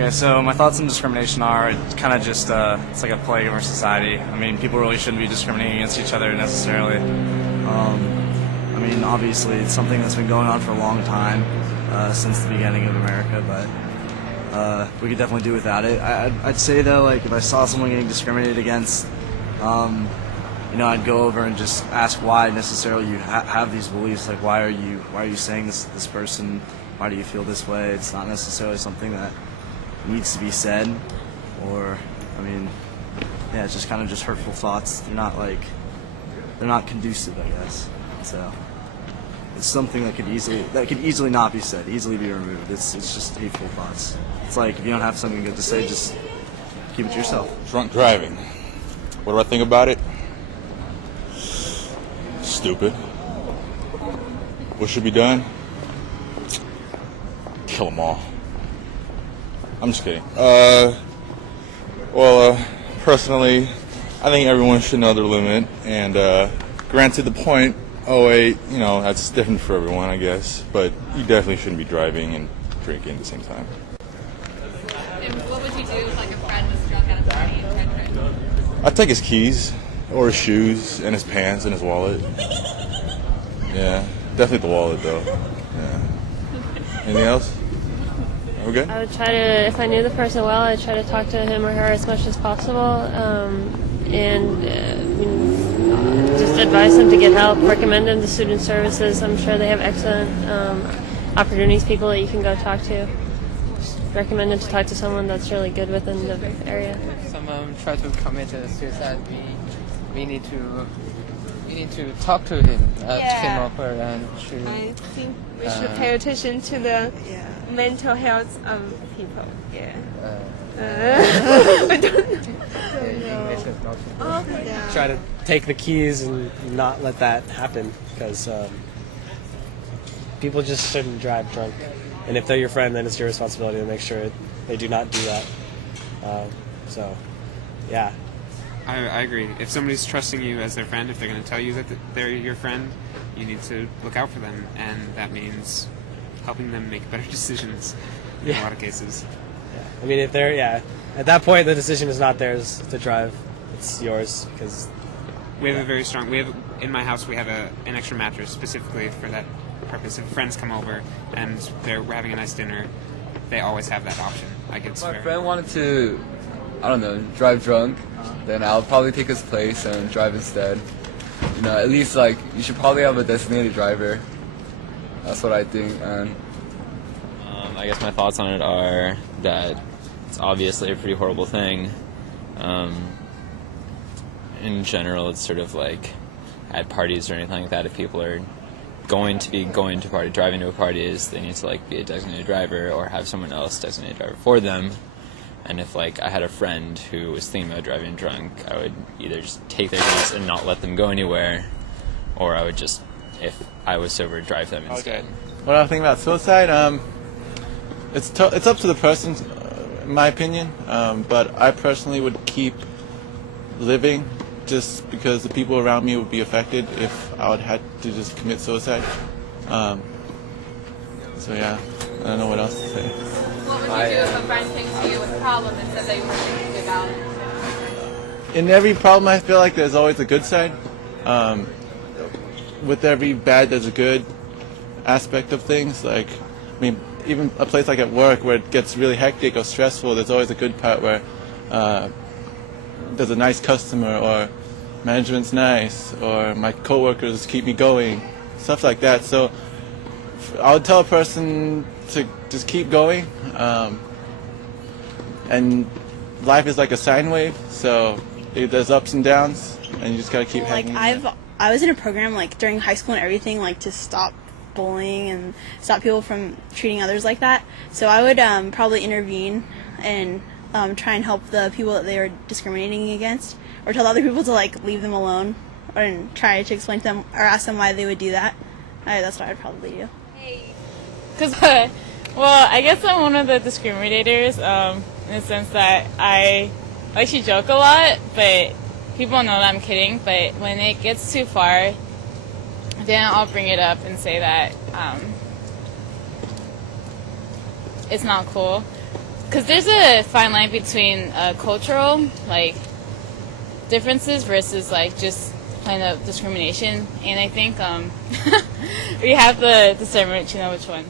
Okay, so my thoughts on discrimination are kind of just it's like a plague of our society. I mean, people really shouldn't be discriminating against each other necessarily. I mean, obviously, it's something that's been going on for a long time, since the beginning of America, but we could definitely do without it. I'd say though, like if I saw someone getting discriminated against, I'd go over and just ask why necessarily you have these beliefs. Like, why are you saying this person? Why do you feel this way? It's not necessarily something that needs to be said, or it's just kind of just hurtful thoughts. They're not conducive, I guess. So it's something that could easily not be said, easily be removed. It's just hateful thoughts. It's like if you don't have something good to say, just keep it to yourself. Drunk driving. What do I think about it? Stupid. What should be done? Kill them all. I'm just kidding. Personally, I think everyone should know their limit. And granted, the point, that's different for everyone, I guess. But you definitely shouldn't be driving and drinking at the same time. And what would you do if like a friend was drunk at a party and tried to drink? I'd take his keys, or his shoes, and his pants, and his wallet. Yeah, definitely the wallet, though. Yeah. Anything else? Okay. I would try to, if I knew the person well, I'd try to talk to him or her as much as possible, just advise them to get help, recommend them to student services. I'm sure they have excellent opportunities, people that you can go talk to. Just recommend them to talk to someone that's really good within the area. If someone tries to commit suicide, we need to talk to him, him or her, and I think we should pay attention to the mental health of people. I don't know. Try to take the keys and not let that happen, because people just shouldn't drive drunk. And if they're your friend, then it's your responsibility to make sure they do not do that. I agree. If somebody's trusting you as their friend, if they're going to tell you that they're your friend, you need to look out for them, and that means helping them make better decisions in a lot of cases. Yeah. I mean, if they're, at that point, the decision is not theirs to drive. It's yours, because... We have a very strong... in my house, we have an extra mattress specifically for that purpose. If friends come over and we're having a nice dinner, they always have that option. If my friend wanted to, drive drunk, then I'll probably take his place and drive instead. At least, you should probably have a designated driver. That's what I think. And I guess my thoughts on it are that it's obviously a pretty horrible thing. In general, it's sort of like at parties or anything like that, if people are going to party, driving to a party, they need to be a designated driver or have someone else designated driver for them. And if I had a friend who was thinking about driving drunk, I would either just take their keys and not let them go anywhere, or I would just, if I was sober, drive them instead. Okay. What I think about suicide, it's up to the person, in my opinion. But I personally would keep living, just because the people around me would be affected if I would have to just commit suicide. I don't know what else to say. What would you do if a friend came to you with a problem and said they were thinking about it? In every problem, I feel like there's always a good side. With every bad, there's a good aspect of things. Even a place like at work where it gets really hectic or stressful, there's always a good part where there's a nice customer, or management's nice, or my coworkers keep me going, stuff like that. So I would tell a person to just keep going, and life is like a sine wave, so there's ups and downs, and you just gotta keep hanging. I was in a program during high school and everything, to stop bullying and stop people from treating others like that. So I would probably intervene and try and help the people that they were discriminating against, or tell other people to leave them alone, and try to explain to them or ask them why they would do that. That's what I'd probably do. Because, I guess I'm one of the discriminators, in the sense that I like to joke a lot, but people know that I'm kidding. But when it gets too far, then I'll bring it up and say that it's not cool. because there's a fine line between cultural like differences versus like just plain up discrimination, and I think we have the discernment to know which one.